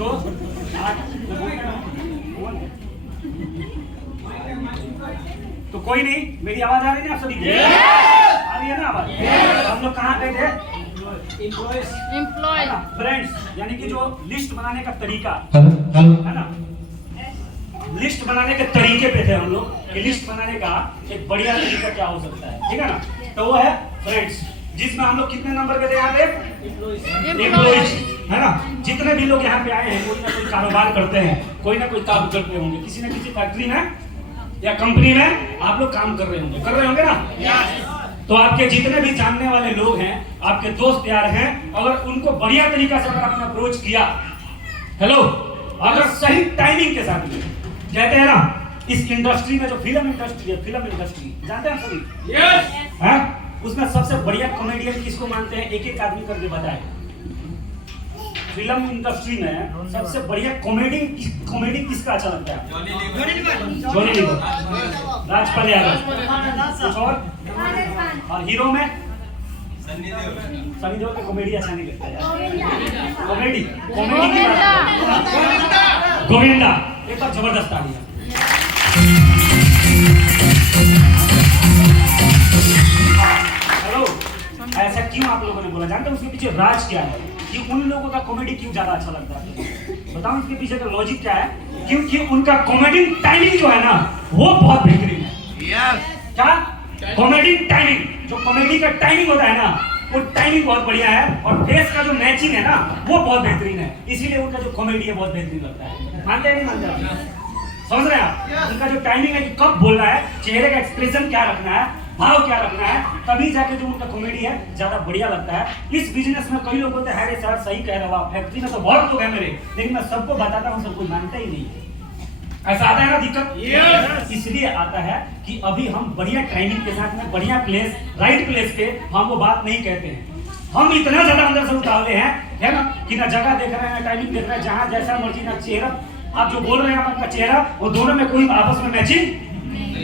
तो तो कोई नहीं, मेरी आवाज आ रही है आप सभी को? आ रही है ना आवाज? हम लोग कहाँ पे थे? एम्प्लॉय फ्रेंड्स, यानी कि जो लिस्ट बनाने का तरीका है ना, लिस्ट बनाने के तरीके पे थे हम लोग कि लिस्ट बनाने का एक बढ़िया तरीका क्या हो सकता है, ठीक है ना? तो वो है फ्रेंड्स, जिसमें हम लोग कितने नंबर के थे यहाँ पे? एम्प्लॉइज, है ना? जितने भी लोग यहाँ पे आए हैं कोई ना कोई कारोबार करते हैं, कोई ना कोई काम करते होंगे, किसी न किसी फैक्ट्री में या कंपनी में आप लोग काम कर रहे होंगे ना? तो आपके जितने भी जानने वाले लोग हैं, आपके दोस्त यार हैं, अगर उनको बढ़िया तरीका से अगर आपने अप्रोच किया, हेलो, अगर सही टाइमिंग के साथ में, कहते हैं ना इस इंडस्ट्री में जो फिल्म इंडस्ट्री है, फिल्म इंडस्ट्री जानते हैं सभी? यस हैं? उसमें सबसे बढ़िया कॉमेडियन किसको मानते हैं? एक एक आदमी करके बताए। फिल्म इंडस्ट्री में सबसे बढ़िया कॉमेडी किसका अच्छा लगता है? जॉनी लीवर, राजपाल यादव, कुछ और हीरो में सनी देओल का कॉमेडी अच्छा नहीं लगता यार। कॉमेडी की बात, गोविंदा एक बार जबरदस्त आ गया। हेलो, ऐसा क्यों आप लोगों ने बोला? जानते हैं उसके पीछे राज क्या है कि उन लोगों का कॉमेडी क्यों ज्यादा अच्छा लगता है? बताओ उसके पीछे का लॉजिक क्या है? क्योंकि उनका कॉमेडी टाइमिंग जो है ना वो बहुत बेहतरीन है। क्या कॉमेडी टाइमिंग, जो कॉमेडी का टाइमिंग होता है ना वो टाइमिंग बहुत बढ़िया है, और फेस का जो मैचिंग है ना वो बहुत बेहतरीन है, इसीलिए उनका जो कॉमेडी है बहुत बेहतरीन लगता है। मानते हैं नहीं मानते? समझ रहे हैं आप? उनका जो टाइमिंग है कि कब बोलना है, चेहरे का एक्सप्रेशन क्या रखना है, भाव क्या रखना है, तभी जाके जो उनका कॉमेडी है ज्यादा बढ़िया लगता है। इस बिजनेस में कई लोग बोलते हैं अरे सर सही कह रहे हो आप, फैक्ट्री में तो बहुत लोग हैं मेरे, लेकिन मैं सबको बताता हूँ, सब कोई मानता ही नहीं। ऐसा आता है ना दिक्कत? इसलिए आता है कि अभी हम बढ़िया ट्रेनिंग के साथ में बढ़िया प्लेस, राइट प्लेस पे हम वो बात नहीं कहते हैं। हम इतना ज्यादा अंदर से उतावले हैं, है ना, कि ना जगह देख रहे हैं ना टाइमिंग देख रहे हैं, जहां जैसा मर्जी, ना चेहरा आप जो बोल रहे हैं आपका चेहरा, वो दोनों में कोई आपस में मैचिंग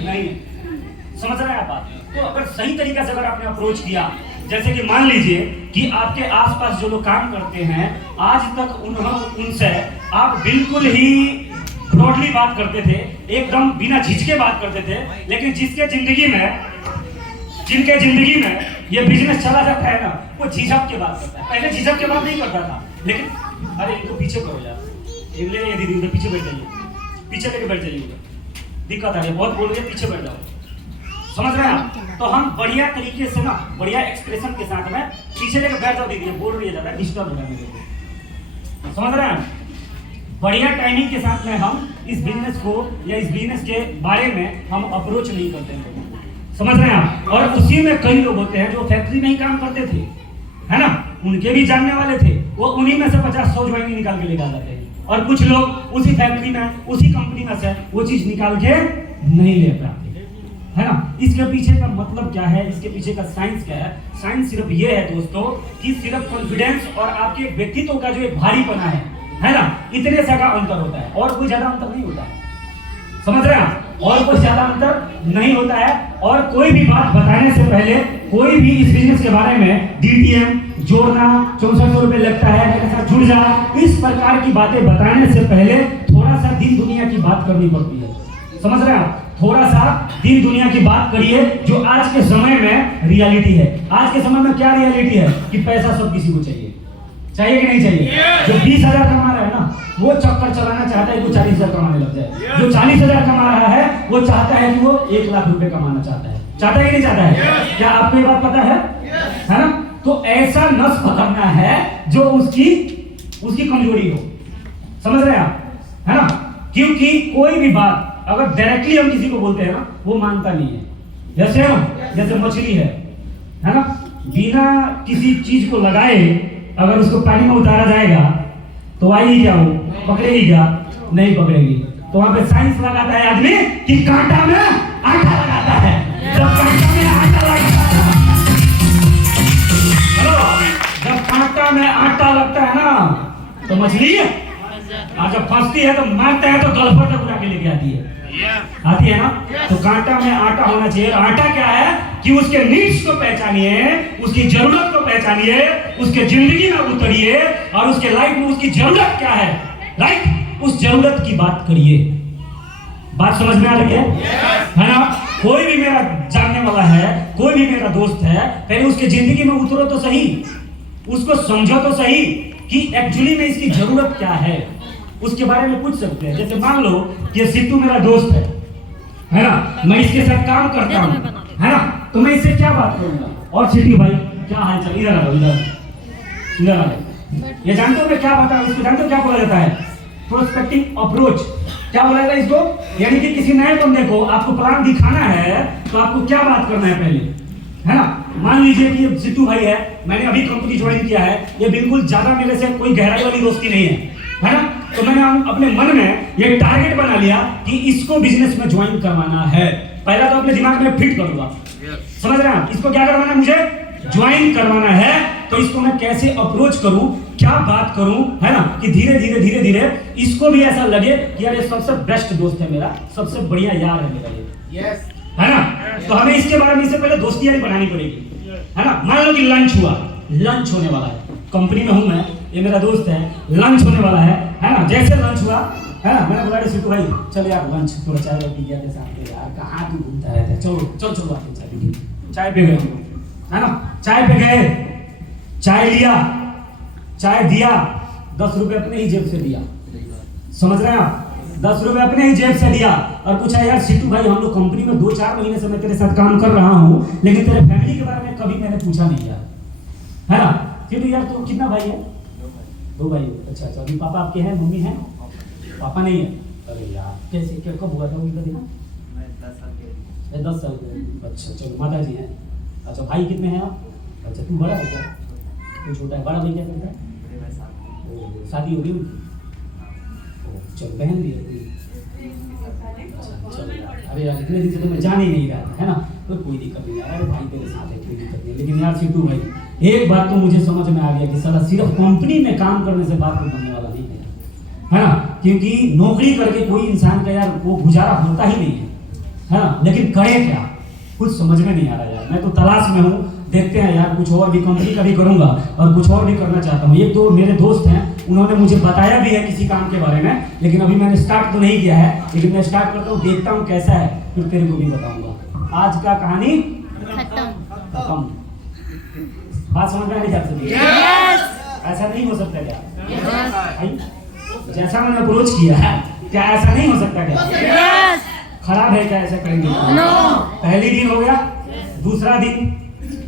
नहीं है। समझ रहे हैं आप बात? तो अगर सही तरीके से अगर आपने अप्रोच किया, जैसे कि मान लीजिए कि आपके आसपास जो लोग काम करते हैं, आज तक उनसे आप बिल्कुल ही ब्रॉडली बात करते थे, एकदम बिना झिझके बात करते थे, लेकिन जिनके जिंदगी में ये बिजनेस चला जाता है ना, वो झिझक के बात करता है। पहले झिझक के बात नहीं करता था, लेकिन अरे इनको पीछे करो यार, ये दीदी उधर पीछे बैठ जाइए, पीछे लेके बैठ जाइए, उधर दिक्कत आ रही है, बहुत बोल रही है, पीछे बैठ जाओ। समझ रहे हैं आप? तो हम बढ़िया तरीके से ना, बढ़िया एक्सप्रेशन के साथ में पीछे लेके बैठ जाओ, दीदी बोल रही है, ज्यादा डिस्टर्ब हो रहा है मेरे को। समझ रहे हैं? बढ़िया टाइमिंग के साथ में हम इस बिजनेस को या इस बिजनेस के बारे में हम अप्रोच नहीं करते हैं। समझ रहे हैं आप? और उसी में कई लोग होते हैं जो फैक्ट्री में ही काम करते थे, है ना, उनके भी जानने वाले थे, वो उन्हीं में से 50-100 ज्वाइनिंग निकाल के लेकर जाते हैं, और कुछ लोग उसी फैक्ट्री में, उसी कंपनी में से वो चीज निकाल के नहीं ले पाते, है ना? इसके पीछे का मतलब क्या है, इसके पीछे का साइंस क्या है? साइंस सिर्फ ये है दोस्तों कि सिर्फ कॉन्फिडेंस और आपके व्यक्तित्व का जो एक भारीपना है ना, इतने सा का अंतर होता है, और कोई ज्यादा अंतर नहीं होता है। समझ रहे हैं आप? और कोई ज्यादा अंतर नहीं होता है। और कोई भी बात बताने से पहले, कोई भी इस बिजनेस के बारे में डीटीएम जोड़ना, 6400 रुपए लगता है, मेरे साथ जुड़ जा, इस प्रकार की बातें बताने से पहले थोड़ा सा दिन दुनिया की बात करनी पड़ती है। समझ रहे हैं आप? थोड़ा सा दिन दुनिया की बात करिए, जो आज के समय में रियलिटी है। आज के समय में क्या रियलिटी है कि पैसा सब किसी को चाहिए कि नहीं चाहिए? जो 20,000 कमा रहा है ना, वो चक्कर चलाना चाहता है कि वो 40,000 कमाने लग जाए। जो 40,000 कमा रहा है वो चाहता है कि वो 1 लाख रुपए कमाना चाहता है कि नहीं चाहता है? क्या आपको ये बात पता है ना? तो ऐसा नस पकड़ना है जो उसकी कमजोरी हो। समझ रहे हैं आप? है ना? क्योंकि कोई भी बात अगर डायरेक्टली हम किसी को बोलते हैं ना, वो मानता नहीं है। जैसे मछली है ना, बिना किसी चीज को लगाए अगर उसको पानी में उतारा जाएगा तो आएगी क्या? वो पकड़ेगी क्या? नहीं पकड़ेगी। तो वहां पे साइंस लगाता है आदमी कि कांटा में आटा लगाता है। जब कांटा में आटा लगता है, हेलो, जब कांटा में आटा लगता है ना तो मछली, और जब फंसती है तो मारते हैं तो गलफर तक उड़ा के लेके आती है ना? तो कांटा में आटा होना चाहिए। आटा क्या है कि उसके नीड्स को पहचानिए, उसकी जरूरत को पहचानिए, उसके जिंदगी में उतरिए, और उसके लाइफ में उसकी जरूरत क्या है राइट, उस जरूरत की बात करिए। बात समझ में आ रही है ना? कोई भी मेरा जानने वाला है, कोई भी मेरा दोस्त है, पहले उसके जिंदगी में उतरो तो सही, उसको समझो तो सही कि एक्चुअली में इसकी जरूरत क्या है, उसके बारे में पूछ सकते हैं। जैसे मान लो कि सिट्टू मेरा दोस्त है ना, मैं इसके साथ काम करता हूँ, है ना, तो मैं इससे क्या बात करूंगा, और सिट्टू भाई क्या हाल चाल, इधर आओ, इधर आ, ये जानते हो मैं क्या बताऊं इसको? जानते हो क्या बोला जाता है? Prospective approach. क्या बोला जाता है इसको? यानी कि किसी नए बंदे को आपको प्लान दिखाना है तो आपको क्या बात करना है पहले, है ना? मान लीजिए कि ये सिट्टू भाई है, मैंने अभी कंपनी ज्वाइन किया है, ये बिल्कुल ज्यादा मेरे से कोई गहराई वाली दोस्ती नहीं है ना? तो मैंने अपने मन में ये टारगेट बना लिया कि इसको बिजनेस में ज्वाइन करवाना है। पहला तो अपने दिमाग में फिट करूंगा, समझ रहे हैं? इसको क्या करवाना है? मुझे ज्वाइन करवाना है, तो इसको मैं कैसे अप्रोच करूं, क्या बात करूं, है ना, कि धीरे धीरे इसको भी ऐसा लगे कि यार ये सबसे बेस्ट दोस्त है मेरा, सबसे बढ़िया यार है मेरा ये, है ना? तो हमें इसके बारे में इससे पहले दोस्ती यारी बनानी पड़ेगी, है ना? मान लो कि लंच हुआ, लंच होने वाला है, कंपनी में हूं मैं, ये मेरा दोस्त है, लंच होने वाला है ना? जैसे लंच हुआ, है ना, मैंने बोला सिट्टू भाई चल यार लंच थोड़ा चाय पी गया थे साथ में, यार कहाँ तू घूमता रहता है, चलो आते चाय पी, चाय पे गए, है ना? चाय पे गए, चाय लिया, चाय दिया, 10 रुपए अपने ही जेब से दिया, समझ रहे हैं आप? 10 रुपए अपने ही जेब से दिया और पूछा यार सिट्टू भाई हम लोग कंपनी में 2-4 महीने से मैं तेरे साथ काम कर रहा हूँ, लेकिन तेरे फैमिली के बारे में कभी मैंने पूछा नहीं यार, है ना? सिट्टू यार तू कितना भाई है? 2 भाई। अच्छा, अभी पापा आपके हैं, मम्मी है, पापा नहीं है? अरे यार कैसे, क्या कब हुआ था उनका देखा? 10 साल के। अच्छा चलो, माता जी हैं। अच्छा भाई कितने हैं आप? अच्छा तू बड़ा है क्या? तू छोटा है, बड़ा भाई क्या करता है? शादी हो गई उनकी? चलो बहन भी है? चलो यार, अरे यार इतने दिन से तो मैं जान ही नहीं रहा था, है ना? तो कोई दिक्कत नहीं यार, अरे भाई तेरे साथ है, कोई दिक्कत नहीं। लेकिन यार सिट्टू भाई एक बात तो मुझे समझ में आ गया कि साला सिर्फ कंपनी में काम करने से बात नहीं बनने वाला नहीं है ना? क्योंकि नौकरी करके कोई इंसान का यार वो गुजारा होता ही नहीं है ना? लेकिन करे क्या, कुछ समझ में नहीं आ रहा यार। मैं तो तलाश में हूँ, देखते हैं यार, कुछ और भी कंपनी का भी करूंगा और कुछ और भी करना चाहता हूँ। एक तो मेरे दोस्त हैं, उन्होंने मुझे बताया भी है किसी काम के बारे में, लेकिन अभी मैंने स्टार्ट तो नहीं किया है, लेकिन मैं स्टार्ट करता हूँ, देखता हूँ कैसा है, फिर तेरे को भी बताऊंगा। आज का कहानी खत्म। बात समझ में आ रही है? ऐसा नहीं हो सकता क्या? जैसा मैंने अप्रोच किया है, क्या ऐसा नहीं हो सकता क्या? खराब है क्या ऐसा करेंगे? पहली दिन हो गया, दूसरा दिन,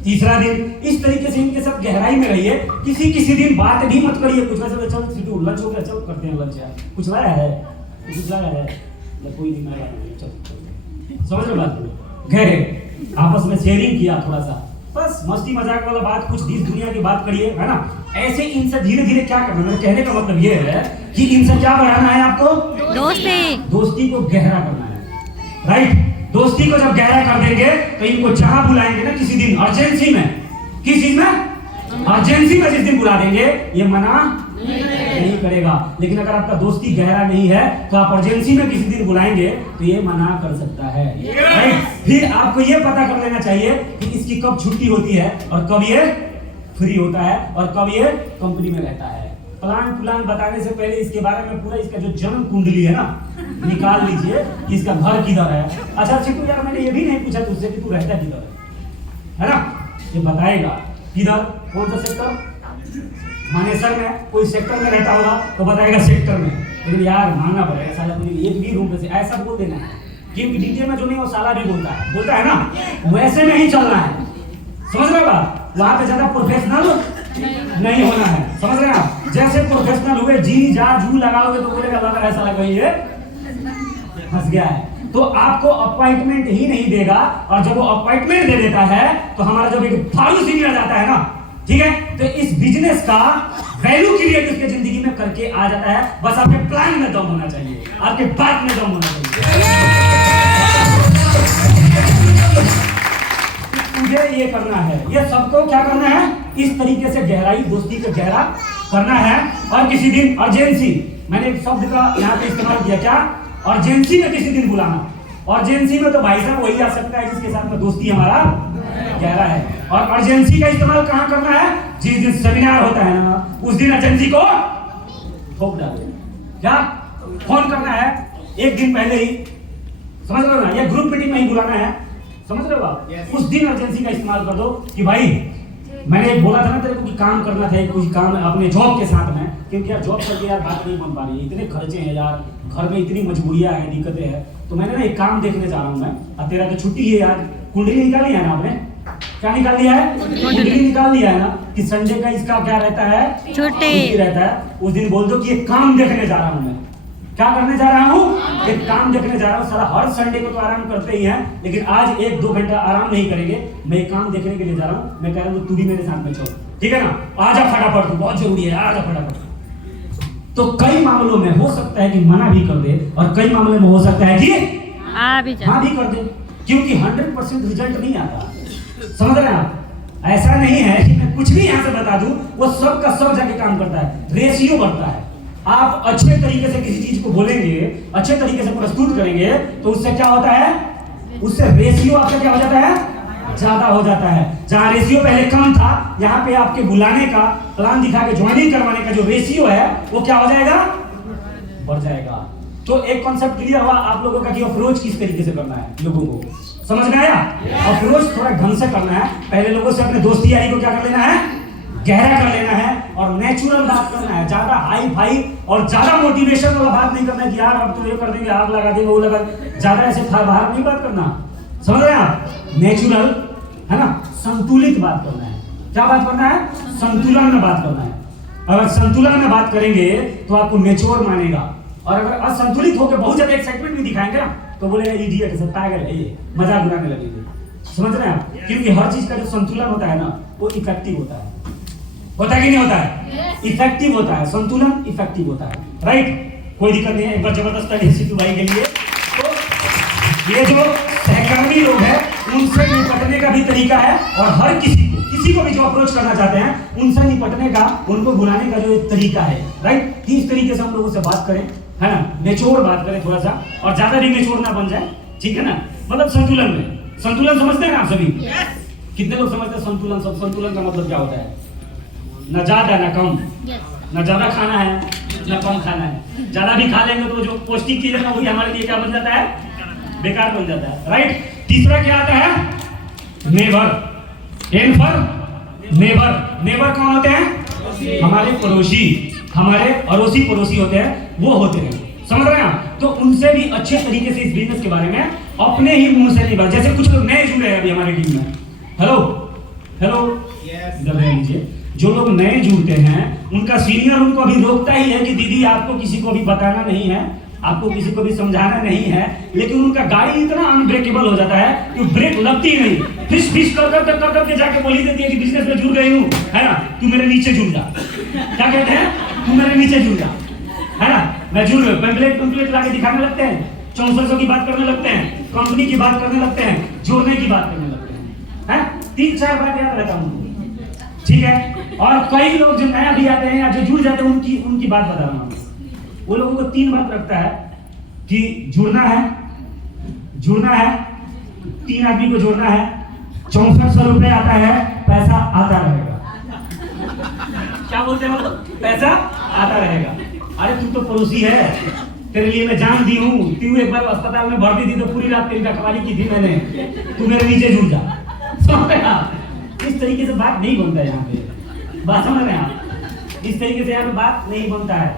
तीसरा दिन, इस तरीके से इनके साथ गहराई में रहिए। किसी दिन बात भी मत करिए, कुछ वैसे चल सिट्टू लंच हो गया, चल करते हैं लंच यार, कुछ लाया है, कुछ लाया है, कोई नहीं लाया, चल समझ लो बात। गए आपस में शेयरिंग किया थोड़ा सा, बस मस्ती मजाक वाला बात, कुछ देश दुनिया की बात करिए, है ना? ऐसे इनसे धीरे धीरे क्या करना, मेरे कहने का मतलब ये है कि इनसे क्या बढ़ाना है आपको? दोस्ती को गहरा करना है, राइट? दोस्ती को जब गहरा कर देंगे तो इनको जहां बुलाएंगे ना, किसी दिन अर्जेंसी में, किस चीज में? अर्जेंसी में जिस दिन बुला देंगे ये मना नहीं करेगा। लेकिन अगर आपका दोस्ती गहरा नहीं है तो आप अर्जेंसी में किसी दिन बुलाएंगे तो ये मना कर सकता है, राइट? फिर आपको ये पता कर लेना चाहिए कि इसकी कब छुट्टी होती है और कब ये फ्री होता है और कब ये कंपनी में रहता है। प्लान बताने से पहले इसके बारे में पूरा इसका जो जन्म कुंडली है ना निकाल लीजिए, इसका घर किधर है। अच्छा सिट्टू यार मैंने ये भी नहीं पूछा तुझसे कि तू रहता किधर है ना? ये बताएगा किधर, कौन सा सेक्टर, मानेसर में कोई सेक्टर में रहता होगा तो बताएगा सेक्टर में। लेकिन यार मानना पड़ेगा साला, एक भी रूम पे से ऐसा बोल देना है, क्योंकि डीजे में जो नहीं वो साला भी बोलता है ना, वैसे में ही चलना है, समझ रहे हो बात? वहां पे ज्यादा प्रोफेशनल नहीं होना है, समझ रहे हैं आप? जैसे प्रोफेशनल हुए जी जा जू लगाओगे तो बोलेगा लगा ऐसा लगा ये फंस गया है, तो आपको अपॉइंटमेंट ही नहीं देगा। और जब वो अपॉइंटमेंट दे देता है तो हमारा जब एक फालतू सीनियर जाता है ना, ठीक है, तो इस बिजनेस का वैल्यू क्रिएट उसके जिंदगी में करके आ जाता है। बस आपके प्लान में दम होना चाहिए, आपके बात में दम होना चाहिए। मुझे ये करना है, ये सबको क्या करना है, इस तरीके से गहराई दोस्ती को गहरा करना है। और किसी दिन अर्जेंसी, मैंने एक शब्द का यहाँ पे इस्तेमाल किया, क्या? अर्जेंसी में किसी दिन बुलाना। अर्जेंसी में तो भाई साहब वही आ सकता है जिसके साथ में दोस्ती हमारा गहरा है। और अर्जेंसी का इस्तेमाल कहाँ करना है? जिस दिन सेमिनार होता है ना उस दिन अर्जेंसी को ठोक डाले, क्या फोन करना है एक दिन पहले ही, समझ रहे हो ना, या ग्रुप मीटिंग में ही बुलाना है, समझ रहे हो आप? उस दिन अर्जेंसी का इस्तेमाल कर दो कि भाई मैंने बोला था ना तेरे को कि काम करना था, कुछ काम अपने जॉब के साथ में, क्योंकि यार जॉब करके यार बात नहीं बन पा रही है, इतने खर्चे हैं यार, घर में इतनी मजबूरियां हैं, दिक्कतें हैं, तो मैंने ना एक काम देखने जा रहा हूँ मैं। अब तेरा तो छुट्टी है यार, कुंडली निकाली है ना आपने? क्या निकाल लिया है? कुंडली निकाल लिया है ना कि संडे का इसका क्या रहता है? छुट्टी रहता है। उस दिन बोल दो कि एक काम देखने जा रहा हूँ मैं। क्या करने जा रहा हूँ? एक काम देखने जा रहा हूँ। सारा हर संडे को तो आराम करते ही हैं, लेकिन आज 1-2 घंटा आराम नहीं करेंगे। मैं एक काम देखने के लिए जा रहा हूँ। मैं कह रहा हूँ तू भी मेरे साथ में चल, ठीक है ना? आजा फटाफट, तू बहुत जरूरी है, आजा फटाफट। तो कई मामलों में हो सकता है कि मना भी कर दे, और कई मामलों में हो सकता है कि हाँ भी कर दे, क्योंकि 100% रिजल्ट नहीं आता। समझ रहे हैं आप? ऐसा नहीं है कि मैं कुछ भी यहाँ से बता दूं वो सब का सब जाके काम करता है, रेशियो बढ़ता है। आप अच्छे तरीके से किसी चीज को बोलेंगे, अच्छे तरीके से प्रस्तुत करेंगे, तो उससे क्या होता है? उससे रेशियो आपका क्या हो जाता है? ज्यादा हो जाता है। जहां रेशियो पहले कम था, यहाँ पे आपके बुलाने का, प्लान दिखा के ज्वाइनिंग करवाने का जो रेशियो है वो क्या हो जाएगा? बढ़ जाएगा। तो एक कॉन्सेप्ट क्लियर हुआ आप लोगों का कि अप्रोच किस तरीके से करना है लोगों को, समझ में आया? अप्रोच थोड़ा ढंग से करना है। पहले लोगों से अपने दोस्ती यारी को क्या कर लेना है? गहरा कर लेना है, और नेचुरल बात करना है। ज्यादा हाई फाई और ज्यादा मोटिवेशन वाला बात नहीं करना है कि यार अब तो ये कर देंगे, आग लगा देंगे, वो लगा, ज्यादा ऐसे बाहर नहीं बात करना, समझ रहे हैं आप? नेचुरल है ना, संतुलित बात करना है। क्या बात करना है? संतुलन में बात करना है। अगर संतुलन में बात करेंगे तो आपको मेच्योर मानेगा, और अगर असंतुलित होकर बहुत ज्यादा एक्साइटमेंट भी दिखाएंगे ना तो बोलेगा इडियट है, पागल है ये, मजाक उड़ाने लगेंगे। समझ रहे हैं आप? क्योंकि हर चीज का जो संतुलन होता है ना वो इफेक्टिव होता है। होता है कि नहीं होता है? इफेक्टिव होता है, संतुलन इफेक्टिव होता है, राइट? कोई दिक्कत नहीं है। एक बार जबरदस्त एडहेसिव भाई के लिए तो ये जो सहकर्मी लोग हैं उनसे निपटने का भी तरीका है, और हर किसी को भी जो अप्रोच करना चाहते हैं उनसे निपटने का, उनको बुलाने का जो एक तरीका है, राइट? इस तरीके से हम लोगों से बात करें, है ना, मेच्योर बात करें थोड़ा सा, और ज्यादा भी मेच्योर ना बन जाए, ठीक है ना? मतलब संतुलन में, संतुलन समझते हैं ना आप सभी? कितने लोग समझते हैं संतुलन? सब संतुलन का मतलब क्या होता है? ना ज्यादा ना कम, ना ज्यादा खाना है ना कम खाना है। ज्यादा भी खा लेंगे तो जो पौष्टिक चीज है ना वही हमारे लिए क्या बन जाता है? बेकार बन जाता है, राइट? तीसरा क्या आता है? Neighbour. N for neighbour. Neighbour कौन होते हैं? हमारे पड़ोसी, हमारे अड़ोसी पड़ोसी होते हैं, वो होते हैं, समझ रहे हैं आप? तो उनसे भी अच्छे तरीके से इस बिजनेस के बारे में अपने ही मुंह से नहीं बात। जैसे कुछ लोग नए जुड़े हैं अभी हमारी टीम में, हेलो हेलो, इधर लीजिए। जो लोग नए जुड़ते हैं उनका सीनियर उनको अभी रोकता ही है कि दीदी आपको किसी को भी बताना नहीं है, आपको किसी को भी समझाना नहीं है, लेकिन उनका गाड़ी इतना अनब्रेकेबल हो जाता है कि ब्रेक लगती ही नहीं, फिश फिश कर के जाके बोली देती है कि बिजनेस में जुड़ गई हूँ, है ना, तू मेरे नीचे जुड़ जा। क्या कहते हैं? तू मेरे नीचे जुड़ जा, है ना, मैं जुड़ गया। पैम्पलेट लाके दिखाने लगते हैं, 6400 की बात करने लगते हैं, कंपनी की बात करने लगते हैं, जोड़ने की बात करने लगते हैं, 3-4 बात याद रहता हूँ, ठीक है? और कई लोग जो नया भी आते हैं या जो जुड़ जाते हैं उनकी बात बता रहा हूँ। वो लोगों को 3 बात रखता है कि जुड़ना है, 3 आदमी को जोड़ना है, 6400 रुपए आता है, पैसा आता रहेगा। क्या बोलते हैं मतलब? पैसा आता रहेगा। अरे तू तो पड़ोसी है, तेरे लिए मैं जान दी हूँ, तू एक बार अस्पताल में भर्ती थी तो पूरी रात तेरी रखवाली की थी मैंने, तू मेरे नीचे जुड़ जा। समझ रहे हैं आप? इस तरीके से बात नहीं बनता है यहाँ पे, बात समझ रहे हैं आप? इस तरीके से यहाँ पे बात नहीं बनता है,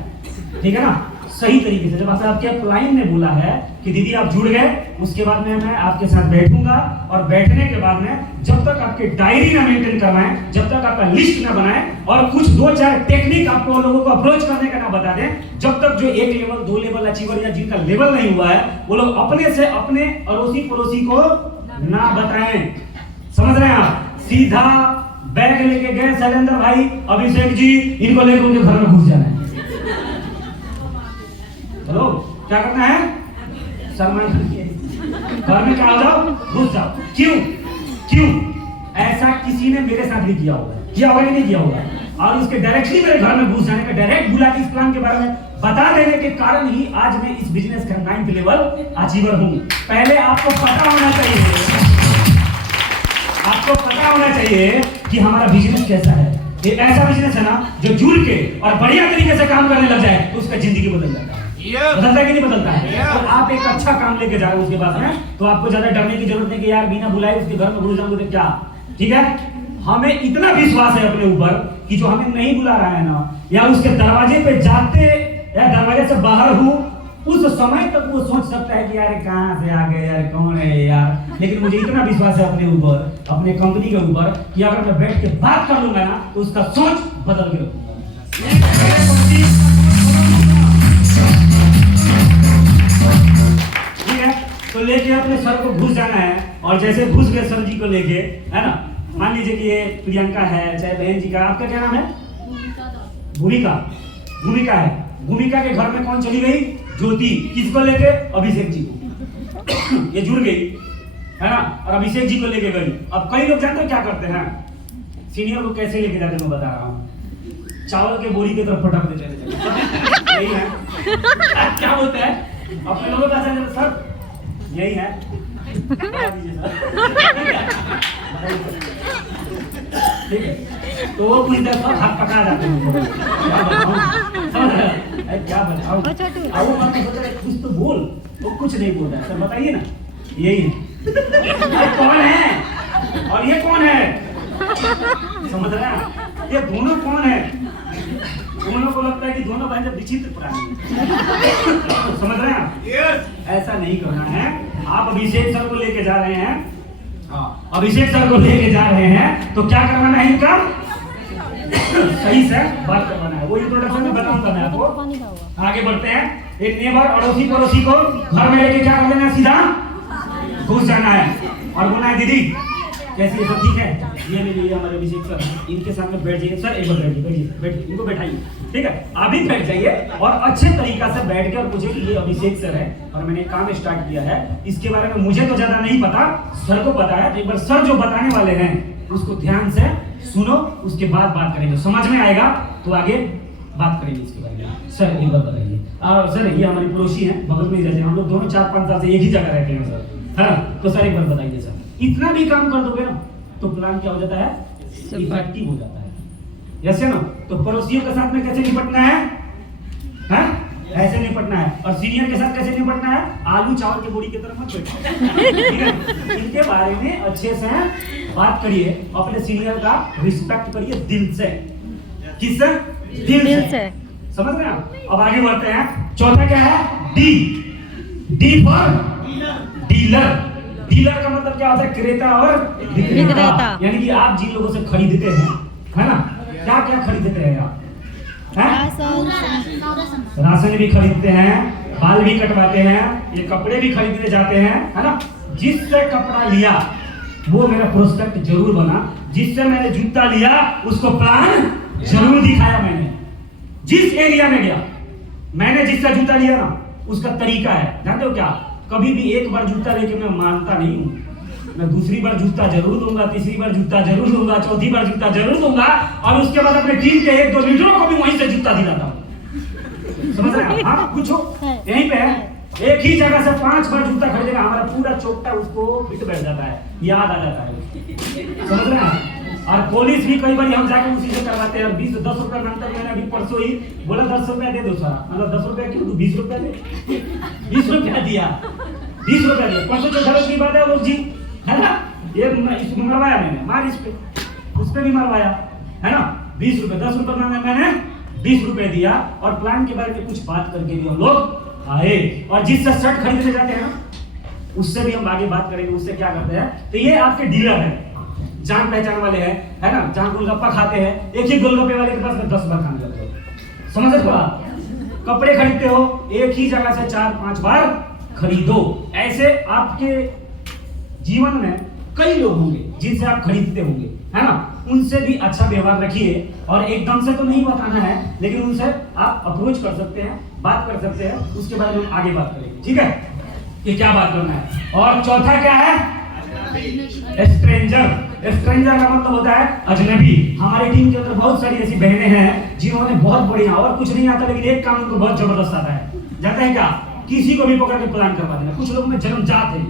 ठीक है ना? सही तरीके से जब आपके अपलाइन ने बोला है कि दीदी आप जुड़ गए, उसके बाद में मैं आपके साथ बैठूंगा, और बैठने के बाद में जब तक आपके डायरी ना मेंटेन करवाएं, जब तक आपका लिस्ट ना बनाएं, और कुछ 2-4 टेक्निक आपको लोगों को अप्रोच करने का ना बता दें, जब तक जो 1 लेवल 2 लेवल अचीवर या जिनका लेवल नहीं हुआ है वो लोग अपने से अपने अड़ोसी पड़ोसी को ना बताएं। समझ रहे हैं आप? सीधा बैग लेके गए शैलेंद्र भाई, अभिषेक जी, इनको लेकर उनके घर में घुस जाना है। हेलो, क्या करना है? सलमान घर में क्या हो जाओ, घुस जाओ। क्यों? ऐसा किसी ने मेरे साथ भी किया होगा कि नहीं किया होगा, और उसके डायरेक्टली मेरे घर में घुस जाने का, डायरेक्ट बुला के इस प्लान के बारे में बता देने के कारण ही आज मैं इस बिजनेस का 9th लेवल अचीवर हूं। पहले आपको पता होना चाहिए कि हमारा बिजनेस कैसा है, ये ऐसा बिजनेस है ना जो जुड़ के और बढ़िया तरीके से काम करने लग जाए तो उसका जिंदगी बदल जाता है। बदलता है कि नहीं बदलता है? तो आप एक अच्छा काम लेके जा रहे हो उसके पास में, तो आपको ज्यादा डरने की जरूरत नहीं कि यार बिना बुलाए उसके घर में घुस जाऊंगा तो क्या, ठीक है? हमें इतना विश्वास है अपने ऊपर कि जो हमें नहीं बुला रहा है ना, या उसके दरवाजे पे जाते या दरवाजे से बाहर हूँ उस समय तक वो सोच सकता है कि यार कहाँ से आ गए यार, कौन है यार। लेकिन मुझे इतना विश्वास है अपने ऊपर, अपने कंपनी के ऊपर कि अगर मैं बैठ के बात कर लूंगा ना तो उसका सोच बदल के रखूंगा। ठीक है, तो लेके अपने सर को घुस जाना है, और जैसे घुस गए सर जी को लेके, है ना, मान लीजिए कि ये प्रियंका है, चाहे बहन जी का, आपका क्या नाम है? भूमिका। भूमिका है, भूमिका के घर में कौन चली गई? ज्योति। किसको लेके? अभिषेक जी को। ये जुड़ गई, है ना, और अभिषेक जी को लेके गई। अब कई लोग जानते हैं क्या करते हैं, सीनियर को कैसे लेके जाते हैं मैं बता रहा हूँ, चावल के बोरी की तरफ पटक देते हैं। यही है क्या बोलते हैं अपने लोगों का सर, यही है ठीक है। तो वो कुछ देर बाद हाथ पकड़ा जाते हैं, क्या बताऊं कुछ तो बोल, वो कुछ नहीं बोल रहा है। सर बताइए ना, यही है। कौन है और ये कौन है, समझ रहे हैं? ये दोनों कौन है? दोनों को लगता है कि दोनों बहन विचित्र प्राणी, समझ रहे हैं? ऐसा नहीं करना है। आप अभिषेक सर को लेके जा रहे हैं, अभिषेक सर को लेके जा रहे हैं, तो क्या करवाना है इनका? सही से बात करवाना है। वो इंट्रोडक्शन में बताऊंगा मैं आपको। आगे बढ़ते हैं। एक नेबर, अड़ोसी पड़ोसी को घर में लेके क्या कर लेना, सीधा घुस जाना है और बोलना है दीदी कैसी है, सब ठीक है? ये मेरे लिए हमारे अभिषेक सर, इनके सामने बैठ जाइए सर, एक बार बैठिए, इनको बैठाइए, ठीक है? आप भी बैठ जाइए और अच्छे तरीका से बैठ के और पूछे कि ये अभिषेक सर है और मैंने काम स्टार्ट किया है, इसके बारे में मुझे तो ज्यादा नहीं पता, सर को पता है, एक बार सर जो बताने वाले हैं उसको ध्यान से सुनो, उसके बाद बात करेंगे, समझ में आएगा तो आगे बात करेंगे इसके बारे में। सर एक बार बताइए। और सर ये हमारी पड़ोसी हैं, बगल में ही रहते हैं, हम लोग दोनों 4-5 साल से एक ही जगह रहते हैं सर, है ना? तो सर एक बार बताइए सर, इतना भी काम कर दोगे ना तो प्लान क्या हो जाता है, इफेक्टिव हो जाता है, जैसे ना। तो पड़ोसियों के साथ में कैसे निपटना है, हाँ? ऐसे निपटना है। और सीनियर के साथ कैसे निपटना है, आलू चावल के बोरी की तरफ मत बैठो। इनके बारे में अच्छे से बात करिए, अपने सीनियर का रिस्पेक्ट करिए दिल से। किससे? दिल से। समझ रहे हैं? अब आगे बढ़ते हैं। चौथा क्या है? D. D for dealer. Dealer का मतलब क्या होता है? क्रेता और विक्रेता। यानी कि आप जिन लोगों से खरीदते हैं, है ना, क्या क्या खरीदते हैं आप? राशन भी खरीदते हैं, बाल भी कटवाते हैं, ये कपड़े भी खरीदने जाते हैं, है ना? जिससे कपड़ा लिया वो मेरा प्रोस्पेक्ट जरूर बना, जिससे मैंने जूता लिया उसको प्लान जरूर दिखाया मैंने। जिस एरिया में गया मैंने जिसका जूता लिया ना उसका तरीका है, जानते हो क्या? कभी भी एक बार जूता लेके मैं मानता नहीं हूँ, मैं दूसरी बार जूता जरूर दूंगा, तीसरी बार जूता जरूर दूंगा, चौथी बार जूता जरूर दूंगा, और उसके बाद अपने टीम के 1-2 लीडरों को भी वहीं से जूता दिलाता हूँ। समझ रहे हैं? हाँ, पूछो, यहीं पे है, एक ही जगह से 5 बार जूता खरीदेगा, हमारा पूरा चोपटा उसको फिट बैठ जाता है, याद आ जाता है। समझ रहे हैं? और पुलिस भी कई बार हम जाकर उसी से करवाते हैं। 10 रुपया मांगता है, मैंने अभी परसों ही बोला 10 रुपया दे दो सारा, मतलब 10 रुपया क्यों, 20 रुपया दे, 20 रुपया दिया, 20 रुपया दिया। परसों जो की बात है लोग जी, है ना, ये इसको मरवाया मैंने, मार इस पे, उस पे भी मरवाया, है ना? 20 रुपए, 10 रुपए मांगा मैंने, 20 रुपए दिया, और प्लान के बारे में कुछ बात करके भी हम लोग आए। और जिससे शर्ट खरीदने जाते हैं ना उससे भी हम आगे बात करेंगे, उससे क्या करते हैं। तो ये आपके डीलर है, जान पहचान वाले हैं, है ना? जहाँ गोलगप्पा खाते हैं, एक ही गोलगप्पे वाले के पास में 10 बार खाने लगते हो, समझ रहे हो आप? कपड़े खरीदते हो, एक ही जगह से 4-5 बार खरीदो। ऐसे आपके जीवन में कई लोग होंगे जिनसे आप खरीदते होंगे, है ना? उनसे भी अच्छा व्यवहार रखिए, और एकदम से तो नहीं बताना है, लेकिन उनसे आप अप्रोच कर सकते हैं, बात कर सकते हैं, उसके बारे में आगे बात करेंगे, ठीक है? ये क्या बात करना है। और चौथा क्या है? स्ट्रेंजर। स्ट्रेंजर का मतलब होता है अजनबी। हमारी टीम के अंदर बहुत सारी ऐसी बहनें हैं जिन्होंने बहुत बढ़िया, और कुछ नहीं आता, लेकिन एक काम उनको बहुत जबरदस्त आता है, जानते हैं क्या? किसी को भी पकड़ के प्लान करवा देना। कुछ लोग में जन्मजात है,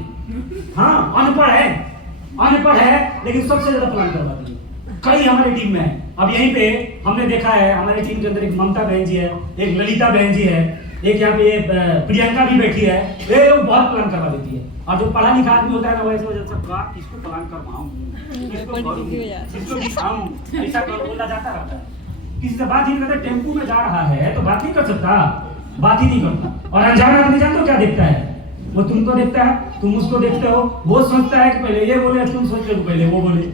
हाँ, अनपढ़ है, लेकिन सबसे ज्यादा प्लान करवाती है। कई हमारी टीम में है अब यहीं पे हमने देखा है हमारे टीम के अंदर एक ममता बहन जी है, एक ललिता बहन जी है, एक यहाँ पे प्रियंका भी बैठी है। ये लोग बहुत प्लान करवा देती है, और जो पढ़ा लिखा आदमी होता है ना वैसे वजह से किसको प्लान करवाऊं, किसको करूं, किसको दिखाऊं, ऐसा बोला जाता रहता है। किसी से बात ही नहीं करता, टेम्पू में जा रहा है तो बात नहीं कर सकता, बात ही नहीं करता। और अनजान आदमी जानते हो क्या देखता है, वो तुमको देखता है, तुम उसको देखते हो, वो सोचता है कि पहले ये बोले, तुम सोचते हो पहले वो बोले,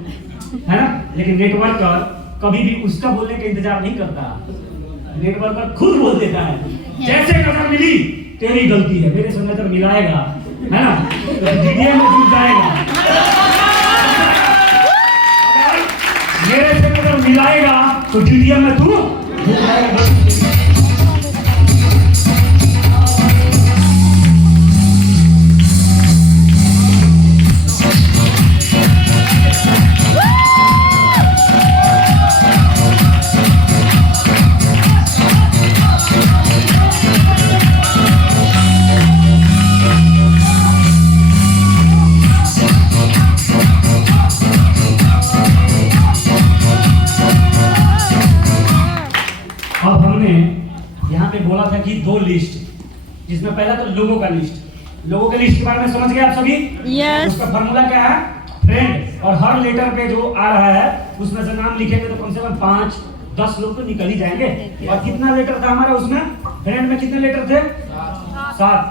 है ना। लेकिन नेटवर्कर कभी भी उसका बोलने का इंतजार नहीं करता, नेटवर्कर खुद बोल देता है। जैसे नजर मिली तेरी गलती है, मेरे से नजर मिलाएगा, है ना, तो जीडीएम में जुट जाएगा। मेरे से नजर मिलाएगा तो जीडीएम में तू जुट जाएगा। अब हमने यहाँ पे बोला था कि 2 लिस्ट, जिसमें पहला तो लोगों का लिस्ट, लोगों के लिस्ट के बारे में समझ गए आप सभी? यस। उसका फॉर्मूला क्या है? फ्रेंड। और हर लेटर पे जो आ रहा है उसमें से नाम लिखेंगे तो कम से कम 5-10 लोग तो निकल ही जाएंगे। और कितना लेटर था हमारा उसमें? फ्रेंड में कितने लेटर थे? 7।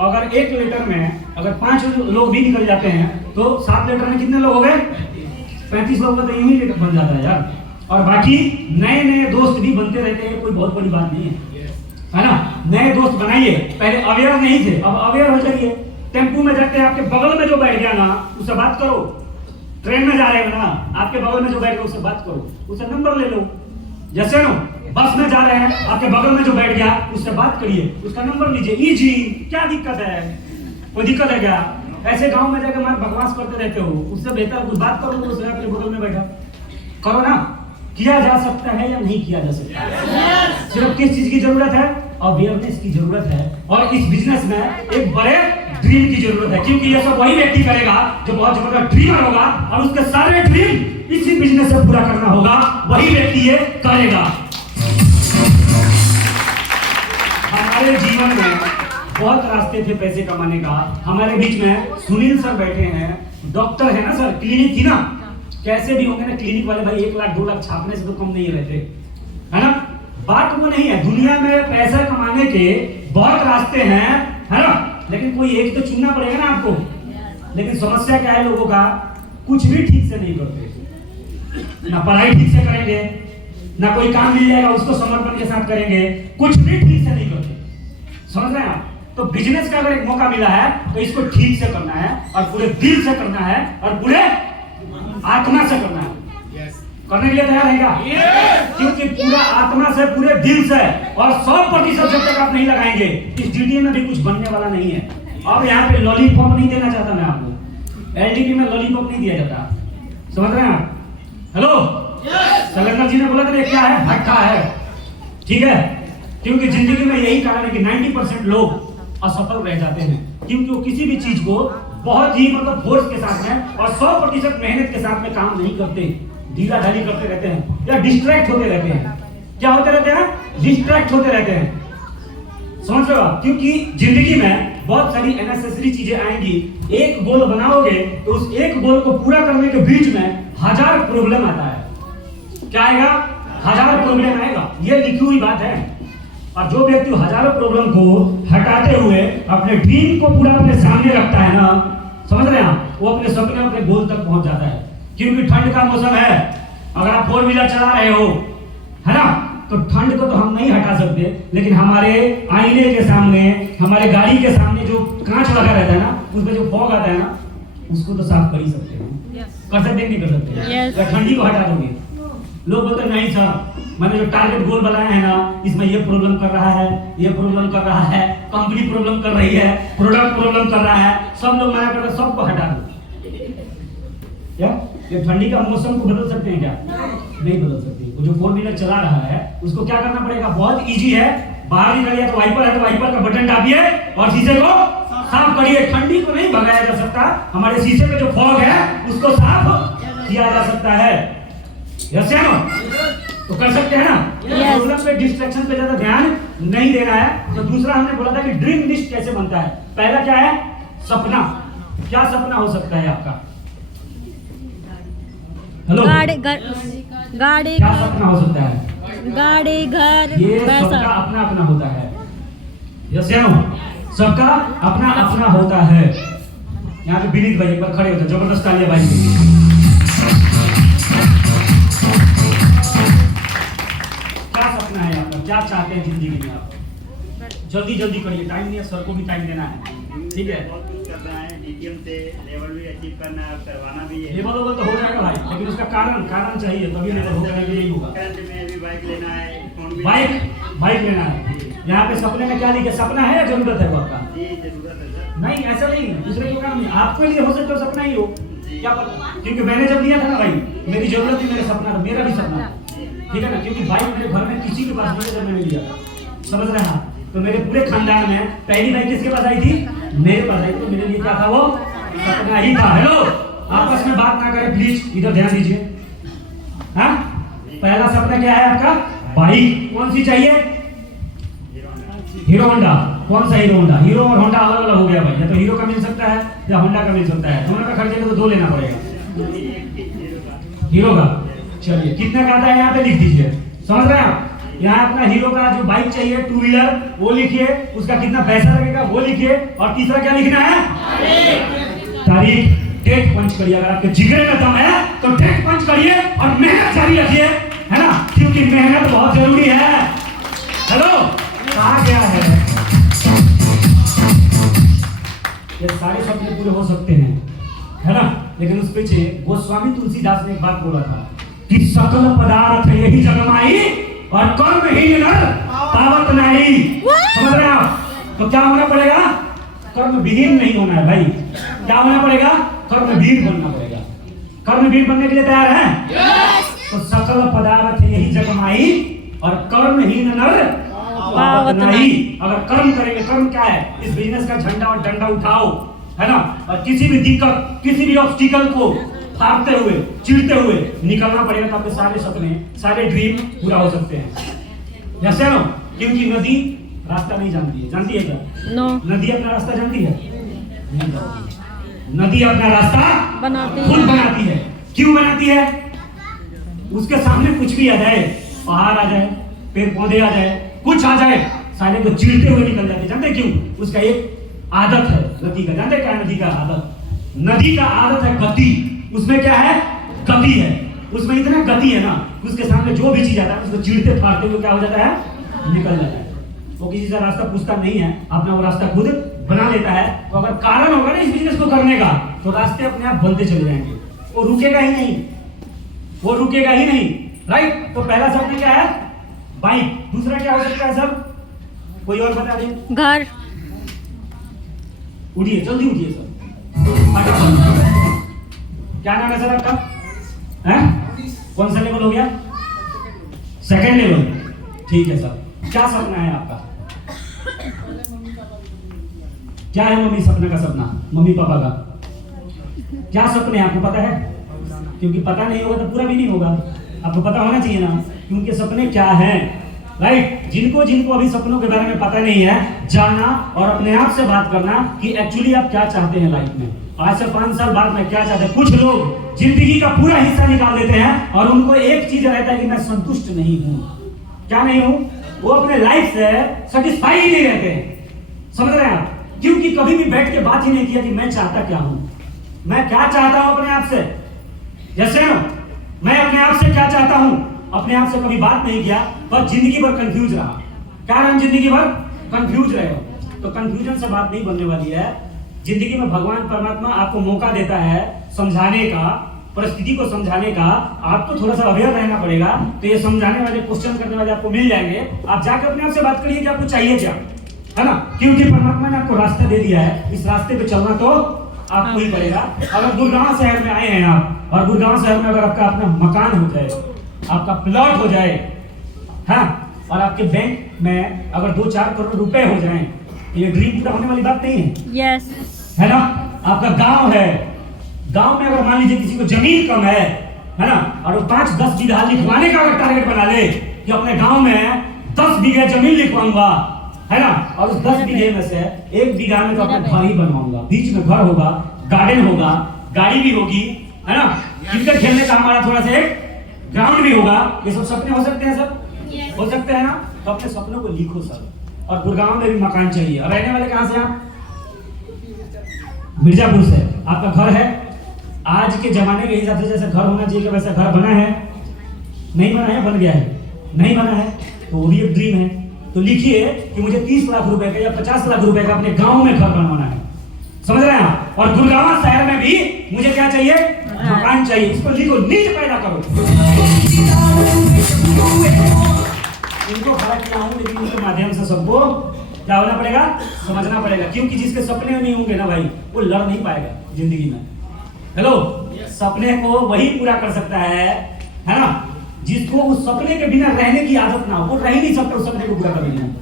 अगर एक लेटर में अगर 5 लोग भी निकल जाते हैं तो 7 लेटर में कितने लोग हो गए? 35 लोग तो यूं ही लेटर बन जाता है यार। और बाकी नए नए दोस्त भी बनते रहते हैं, कोई बहुत बड़ी बात नहीं है ना। नए दोस्त बनाइए, पहले अवेयर नहीं थे, अब अवेयर हो जाइए। टेम्पू में जाते हैं, आपके बगल में जो बैठ गया ना उससे बात करो। ट्रेन में जा रहे हो ना, आपके बगल में जो बैठ गया उससे बात करो, उससे नंबर ले लो। जैसे नो बस में जा रहे हैं, आपके बगल में जो बैठ गया उससे बात करिए, उसका नंबर लीजिए। इजी, क्या दिक्कत है? कोई दिक्कत है क्या? ऐसे गांव में जाकर हमारे बकवास करते रहते हो, उससे बेहतर कुछ बात करो तो उससे आपके बगल में बैठा करो ना। किया जा सकता है या नहीं किया जा सकता है? सिर्फ किस चीज की जरूरत है? अवेयरनेस की जरूरत है। और इस बिजनेस में एक बड़े ड्रीम की जरूरत है, क्योंकि ये सब वही व्यक्ति करेगा जो बहुत जबरदस्त ड्रीमर होगा, और उसके सारे ड्रीम इसी बिजनेस से पूरा करना होगा, वही व्यक्ति ये करेगा। हमारे जीवन में बहुत रास्ते थे पैसे कमाने का। हमारे बीच में सुनील सर बैठे हैं, डॉक्टर है ना सर, क्लिनिक थी ना, कैसे भी होंगे ना क्लिनिक वाले भाई, 1 लाख 2 लाख छापने से तो कम नहीं रहते, है ना। बात वो नहीं है, दुनिया में पैसा कमाने के बहुत रास्ते हैं, है ना, लेकिन कोई एक तो चुनना पड़ेगा ना आपको। लेकिन समस्या क्या है लोगों का, कुछ भी ठीक से नहीं करते, ना पढ़ाई ठीक से करेंगे, ना कोई काम मिल जाएगा उसको समर्पण के साथ करेंगे, कुछ भी ठीक से नहीं करते। समझ रहे हैं आप? तो बिजनेस का अगर एक मौका मिला है तो इसको ठीक से करना है, और पूरे दिल से करना है, और पूरे आत्मा से करना है। करने के लिए तैयार है क्या? क्योंकि पूरा आत्मा से, पूरे दिल से, और 100% जब तक आप नहीं लगाएंगे इस डीडी में भी कुछ बनने वाला नहीं है। अब यहाँ पे लॉलीपॉप नहीं देना चाहता मैं आपको, एलडीडी में लॉलीपॉप नहीं दिया जाता, समझ रहे हैं आप? हेलो, सलेंडर जी ने बोला था ये क्या है? हट्टा है, ठीक है। क्योंकि जिंदगी में यही कारण है कि 90% लोग असफल रह जाते हैं, क्योंकि वो किसी भी चीज को बहुत ही मतलब फोर्स के साथ में और 100% मेहनत के साथ में काम नहीं करते, ढीला ढाली करते रहते हैं या डिस्ट्रैक्ट होते रहते हैं। क्या होते रहते हैं? डिस्ट्रैक्ट होते रहते हैं, समझ रहे हो आप? क्योंकि जिंदगी में बहुत सारी अननेसेसरी चीजें आएंगी। एक गोल बनाओगे तो उस एक गोल को पूरा करने के बीच में 1000 प्रॉब्लम आता है। क्या आएगा? 1000 प्रॉब्लम आएगा, ये लिखी हुई बात है। और जो व्यक्ति हजारों प्रॉब्लम को हटाते हुए अपने ड्रीम को पूरा अपने सामने रखता है ना, समझ रहे हैं आप, वो अपने सपने, अपने गोल तक पहुंच जाता है। क्योंकि ठंड का मौसम है, अगर आप 4 व्हीलर चला रहे हो, है ना, तो ठंड को तो हम नहीं हटा सकते, लेकिन हमारे आईने के सामने, हमारे गाड़ी के सामने जो कांच लगा रहता है ना, उसमें जो फॉग आता है ना, उसको तो साफ कर ही सकते हैं। कर सकते हैं, नहीं कर सकते? ठंडी को हटा दोगे। लोग बोलते हैं नहीं सर, मैंने जो टारगेट गोल बनाया है ना, इसमें ये प्रॉब्लम कर रहा है, ये प्रॉब्लम कर रहा है, कंपनी प्रॉब्लम कर रही है, प्रोडक्ट प्रॉब्लम कर रहा है, सब लोग मना करते, सबको हटा दो। क्या ये ठंडी का मौसम को बदल सकते हैं क्या? नहीं बदल सकते। वो जो 4 व्हीलर चला रहा है उसको क्या करना पड़ेगा? बहुत इजी है, बाहर निकलिए तो वाइपर है, तो वाइपर का बटन दाबिए और शीशे को साफ करिए। ठंडी को नहीं भगाया जा सकता, हमारे शीशे में जो फॉग है उसको साफ किया जा सकता है। यस या नो? तो कर सकते हैं ना। प्रॉब्लम पे डिस्ट्रैक्शन पे ज्यादा ध्यान नहीं देना है। तो दूसरा हमने बोला था कि ड्रीम लिस्ट कैसे बनता है। पहला क्या है, सपना। क्या सपना हो सकता है आपका? हेलो, गाड़ी, क्या सपना हो सकता है? गाड़ी, घर, ये पैसा। सबका अपना अपना होता है। यस या नो? सबका अपना अपना होता है। यहाँ पे विनीत भाई एक बार खड़े होते हैं, जबरदस्त तालियां भाई। क्या सपना है आपका? क्या चाहते हैं जिंदगी में आप? जल्दी जल्दी करिए, टाइम नहीं है, सर को भी टाइम देना है। ठीक है, बहुत कुछ करना है, डीटीएम से लेवल भी अचीव करना है, करवाना भी है। लेवल तो हो जाएगा भाई, लेकिन उसका कारण चाहिए, तभी लेवल होगा, नहीं यही होगा। करंट में अभी बाइक लेना है, फोन भी बाइक लेना है। यहाँ पे सपने में क्या लिखे? सपना है या जरूरत है आपका? जी जरूरत है सर। नहीं, ऐसा नहीं है, दूसरे को काम नहीं, आपके लिए हो सकता है सपना ही हो। क्या पता, क्योंकि मैंने जब लिया था ना भाई, मेरी जरूरत थी, मेरा सपना था, मेरा भी सपना था। ठीक है ना, क्योंकि बाइक मेरे घर में किसी के पास नहीं, जब मैंने लिया था, समझ रहे हैं? तो मेरे पूरे खानदान में पहली बाइक किसके पास आई थी? मेरे पास आई। तो मेरे लिए क्या था? वो सपना ही था। हेलो, आपस में बात ना करें प्लीज, इधर ध्यान दीजिए। हाँ, पहला सपना क्या है आपका? बाइक। कौन सी चाहिए? Hero Honda. कौन सा हीरो होंडा? हीरो और होंडा अलग अलग हो गया भाई, या तो हीरो का मिल सकता है या होंडा का मिल सकता है। दोनों का खर्चे तो 2 लेना पड़ेगा। हीरो का। चलिए, कितना का आता है यहाँ पे लिख दीजिए, समझ रहे हैं आप? यहाँ अपना हीरो का जो बाइक चाहिए, 2 व्हीलर, वो लिखिए, उसका कितना पैसा लगेगा वो लिखिए, और तीसरा क्या लिखना है? तारीख, डेट पंच करिए। अगर आपके जिगरे में दम है तो डेट पंच करिए और मेहनत जारी रखिए, है ना, क्योंकि मेहनत बहुत जरूरी है। हेलो, कहा गया है ये सारे सपने पूरे हो सकते हैं, है ना, लेकिन उस पीछे गोस्वामी तुलसीदास ने एक बात बोला था कि सकल पदार्थ यही जगमाई और कर्म ही नर पावत नहीं। समझ रहे हैं आप? तो क्या होना पड़ेगा? कर्म विहीन नहीं होना है भाई। क्या होना पड़ेगा? कर्मवीर बनना पड़ेगा। कर्मवीर बनने के लिए तैयार हैं? तो सकल पदार्थ यही जगमाई और कर्महीन नर पावत नहीं। अगर कर्म करेंगे, कर्म क्या है? इस बिजनेस का झंडा और डंडा उठाओ, है ना, और किसी भी दिक्कत, किसी भी ऑब्स्टिकल को फाड़ते हुए, चीरते हुए निकलना पड़ेगा, तो आपके सारे सपने, सारे ड्रीम पूरा हो सकते हैं। जैसे ना, क्योंकि नदी रास्ता नहीं जानती है। जानती है क्या? नो। नदी अपना रास्ता जानती है? नहीं जानती। नदी अपना रास्ता खुद बनाती है। क्यों बनाती है? उसके सामने कुछ भी आ जाए, पहाड़ आ जाए, पेड़ पौधे आ जाए, कुछ आ जाए, सारे को चीरते हुए निकल जाते। जानते क्यों? उसका एक आदत है नदी का। जानते क्या है नदी का आदत? नदी का आदत है गति। उसमें क्या है? गति है। उसमें इतना गति है ना, उसके सामने जो भी चीज आता है उसको चीरते फाड़ते हुए क्या हो जाता है? निकल जाता है। वो किसी से रास्ता पूछता नहीं है, अपना वो रास्ता खुद बना लेता है। तो अगर कारण होगा ना इस बिजनेस को करने का, तो रास्ते अपने आप बनते चले जाएंगे। वो रुकेगा ही नहीं, वो रुकेगा ही नहीं। राइट? तो पहला सपना क्या है? बाइक। दूसरा क्या हो सकता है सब? कोई और बता दें? घर। उठिए, जल्दी उठिए सर। क्या नाम है सर आपका? हैं? कौन सा लेवल हो गया? Second level. ठीक है सर। क्या सपना है आपका? क्या है मम्मी सपना का सपना? मम्मी पापा का क्या सपने आपको पता है? क्योंकि पता नहीं होगा तो पूरा भी नहीं होगा। आपको पता होना चाहिए ना, क्योंकि सपने क्या हैं। राइट? जिनको जिनको अभी सपनों के बारे में पता नहीं है, जाना और अपने आप से बात करना कि एक्चुअली आप क्या चाहते हैं लाइफ में। आज से 5 साल बाद में क्या चाहते हैं। कुछ लोग जिंदगी का पूरा हिस्सा निकाल देते हैं और उनको एक चीज रहता है कि मैं संतुष्ट नहीं हूं। क्या नहीं हूं? वो अपने लाइफ से सेटिस्फाई ही नहीं रहते हैं। समझ रहे हैं आप? क्योंकि कभी भी बैठ के बात ही नहीं किया कि मैं चाहता क्या हूं, मैं क्या चाहता हूं अपने आप से। जैसे मैं अपने आप से क्या चाहता हूं, अपने आप से कभी बात नहीं किया, बस जिंदगी भर कंफ्यूज रहा। कारण जिंदगी भर कंफ्यूज रहे हो। तो कंफ्यूजन से बात नहीं बनने वाली है। जिंदगी में भगवान परमात्मा आपको मौका देता है समझाने का, परिस्थिति को समझाने का। आपको थोड़ा सा अवेयर रहना पड़ेगा। तो ये समझाने वाले, क्वेश्चन करने वाले आपको मिल जाएंगे। आप जाकर अपने आप से बात करिए कि आपको चाहिए क्या, है ना, क्योंकि परमात्मा ने आपको रास्ता दे दिया है। इस रास्ते पे चलना तो आपको ही पड़ेगा। अगर गुड़गांव शहर में आए हैं आप, और गुड़गांव शहर में अगर आपका अपना मकान हो जाए, आपका प्लॉट हो जाए, हाँ, और आपके बैंक में अगर 2-4 करोड़ रुपए हो जाएं, ये ड्रीम पूरा होने वाली बात नहीं है? यस। है ना? आपका गांव है, गांव में अगर मान लीजिए किसी को जमीन कम है, है ना, और वो 5-10 बीघा लिखवाने का अगर टारगेट बना ले कि अपने गांव में 10 बीघे जमीन लिखवाऊंगा, है ना, और उस 10 बीघे में से 1 बीघा में तो अपने घर ही बनवाऊंगा, बीच में घर होगा, गार्डन होगा, गाड़ी भी होगी, है ना, क्रिकेट खेलने का हमारा थोड़ा सा एक ग्राउंड भी होगा। ये सब सपने हो सकते हैं सर, हो सकते हैं ना। तो अपने सपनों को लिखो सर। और गुड़गांव में भी मकान चाहिए। और रहने वाले कहाँ से आप? मिर्जापुर से। आपका घर है? आज के जमाने के हिसाब से जैसे घर होना चाहिए वैसा घर बना है? नहीं बना है, बन गया है? नहीं बना है तो वो भी एक ड्रीम है। तो लिखिए कि मुझे 30 लाख रुपए का या 50 लाख रुपए का अपने गांव में घर बनवाना है। समझ रहे हैं आप? और गुड़गांव शहर में भी मुझे क्या चाहिए? मकान चाहिए। इसको लिखो, नीड पैदा करो। इनको खड़ा किया हूं, लेकिन इनके माध्यम से सबको क्या होना पड़ेगा? समझना पड़ेगा। क्योंकि जिसके सपने नहीं होंगे ना भाई, वो लड़ नहीं पाएगा जिंदगी में। हेलो, सपने को वही पूरा कर सकता है ना, जिसको उस सपने के बिना रहने की आदत ना हो। वो रह ही नहीं सकता उस सपने को पूरा करने में,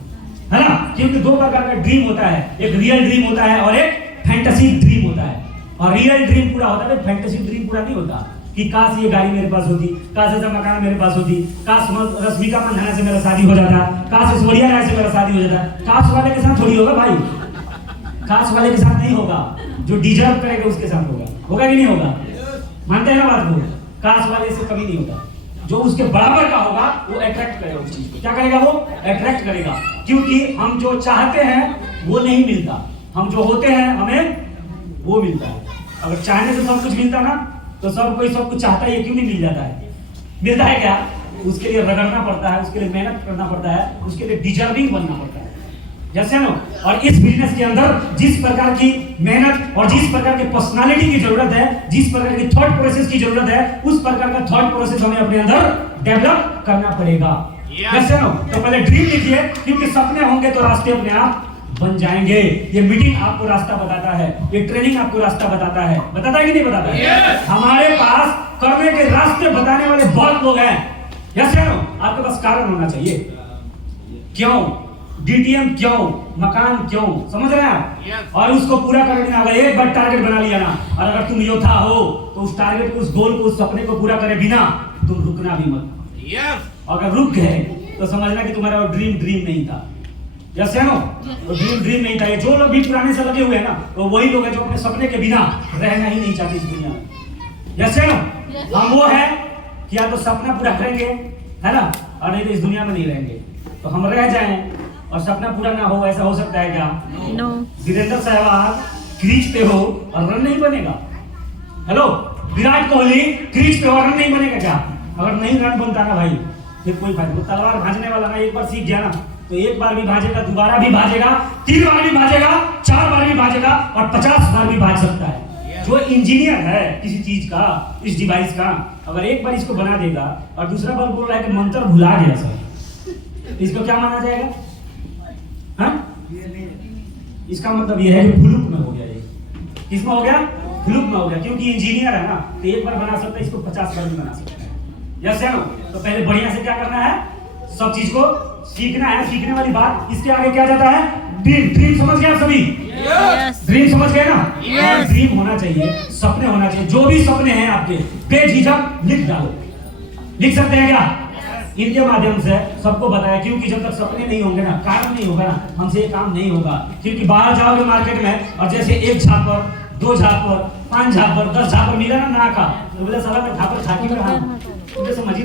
है ना। क्योंकि 2 प्रकार का ड्रीम होता है, एक रियल ड्रीम होता है और एक फैंटेसी ड्रीम होता है। और रियल ड्रीम पूरा होता है, फैंटेसी ड्रीम पूरा नहीं होता। कि काश ये गाड़ी मेरे पास होती, काश ऐसा मकान मेरे पास होती, काश रश्मिका मंदाना से मेरा शादी हो जाता, काश ऐश्वर्या राय से मेरा शादी हो जाता। काश वाले के साथ थोड़ी होगा भाई, काश वाले के साथ नहीं होगा। जो डिजर्व करेगा उसके साथ होगा। होगा कि नहीं होगा? मानते हैं ना बात को? काश वाले से कभी नहीं होगा। जो उसके बराबर का होगा वो अट्रैक्ट करेगा उस चीज को। क्या करेगा? वो अट्रैक्ट करेगा। क्योंकि हम जो चाहते हैं वो नहीं मिलता, हम जो होते हैं हमें वो मिलता है। अगर चाहने से सब कुछ मिलता ना तो सब कोई सब कुछ चाहता है, ये क्यों नहीं मिल जाता है? मिलता है क्या? उसके लिए रगड़ना पड़ता है, उसके लिए मेहनत करना पड़ता है, उसके लिए डिजर्विंग बनना पड़ता है। जैसे ना, और इस बिजनेस के अंदर जिस प्रकार की मेहनत और जिस प्रकार की पर्सनालिटी की जरूरत है, जिस प्रकार की थॉट प्रोसेस की जरूरत है, उस प्रकार का थॉट प्रोसेस हमें अपने अंदर डेवलप करना पड़ेगा। जैसे ना, तो पहले ड्रीम लिखिए, क्योंकि सपने होंगे तो रास्ते अपने आप बन जाएंगे। ये मीटिंग आपको रास्ता बताता है, ये ट्रेनिंग आपको रास्ता बताता है। बताता है कि नहीं बताता है? हमारे पास करने के रास्ते बताने वाले बहुत लोग हैं। जैसे ना, आपके पास कारण होना चाहिए। क्यों? डीटीएम क्यों? मकान क्यों? समझ रहे हैं आप? और उसको पूरा करने में अगर एक बार टारगेट बना लिया ना, और अगर तुम योद्धा हो तो उस टारगेट को, उस गोल को, उस सपने को पूरा करे बिना तुम रुकना भी मत। अगर रुक गए तो समझना कि तुम्हारा वो ड्रीम नहीं था। जैसे नो, तो ड्रीम नहीं था। ये जो लोग भी पुराने से लगे हुए हैं ना, तो वही लोग हैं जो अपने सपने के बिना रहना ही नहीं चाहते इस दुनिया में। जैसे नो, हम वो है कि या तो सपना पूरा करेंगे, है ना, और नहीं तो इस दुनिया में नहीं रहेंगे। तो हम रह जाएं और सपना पूरा ना हो, ऐसा हो सकता है क्या? नो। वीरेंद्र सहवाग क्रीज पे हो और रन नहीं बनेगा। हेलो, विराट कोहली क्रीज पे हो और रन नहीं बनेगा क्या? अगर नहीं रन बनता ना भाई, फिर कोई फायदा। तलवार भाजने वाला ना एक बार सीख गया ना, तो एक बार भी भाजेगा, दोबारा भी भाजेगा, 3 बार भी भाजेगा, 4 बार भी भाजेगा और 50 बार भी भाज सकता है। जो इंजीनियर है किसी चीज का, इस डिवाइस का, अगर एक बार इसको बना देगा और दूसरा बार बोल रहा है कि मंत्र भुला गया सर, इसको क्या माना जाएगा? हाँ? इसका मतलब ये है कि फ्लूक में हो गया। ये किसमें हो गया? फ्लूक में हो गया। क्योंकि इंजीनियर है ना, तो एक बार बना सकता है, इसको 50 बार भी बना सकता है। जैसे ना, तो पहले बढ़िया से क्या करना है? सब चीज को सीखना है। सीखने वाली बात, इसके आगे क्या जाता है? ड्रीम समझ गए आप सभी? ड्रीम समझ गए ना? ड्रीम होना चाहिए, सपने होना चाहिए। जो भी सपने हैं आपके, बेझिझक लिख डालो। लिख सकते हैं क्या? इनके माध्यम से सबको बताया। क्योंकि जब तक सपने नहीं होंगे ना, कारण नहीं होगा ना, हमसे ये काम नहीं होगा। क्योंकि बाहर जाओगे मार्केट में और जैसे 1 झापर, 2 झापर, 5 झापर, 10 झापर मिला ना का, तो बोले साला मैं झापर छाती में रहा, मुझे समझ ही ना